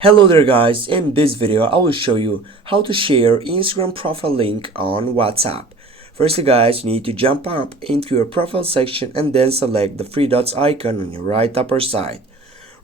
Hello there guys, in this video I will show you how to share Instagram profile link on WhatsApp. Firstly guys, you need to jump up into your profile section and then select the three dots icon on your right upper side.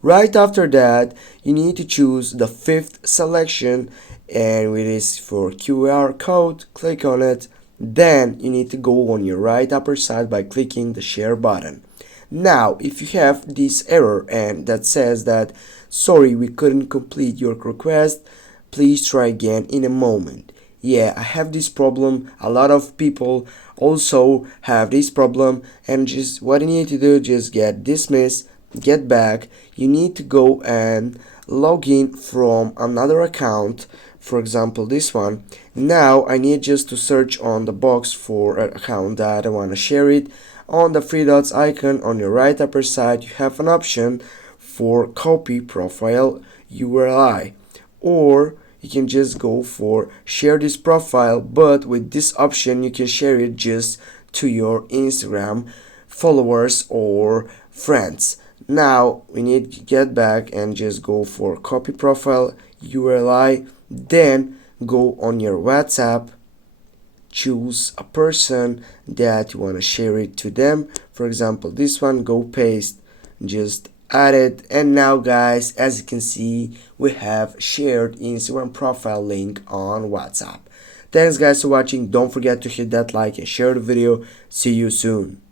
Right after that, you need to choose the fifth selection and it is for QR code. Click on it. Then you need to go on your right upper side by clicking the share button. Now, if you have this error and that says that sorry, we couldn't complete your request, please try again in a moment. Yeah, I have this problem. A lot of people also have this problem, and just what you need to do, just get dismissed, get back. You need to go and log in from another account, for example this one. Now I need just to search on the box for an account that I want to share it. On the three dots icon on your right upper side, you have an option for copy profile URI, or you can just go for share this profile, but with this option you can share it just to your Instagram followers or friends. Now we need to get back and just go for copy profile URI, then go on your WhatsApp, choose a person that you want to share it to them. For example this one, go paste, just add it, and now guys, as you can see, we have shared Instagram profile link on WhatsApp. Thanks guys for watching. Don't forget to hit that like and share the video. See you soon.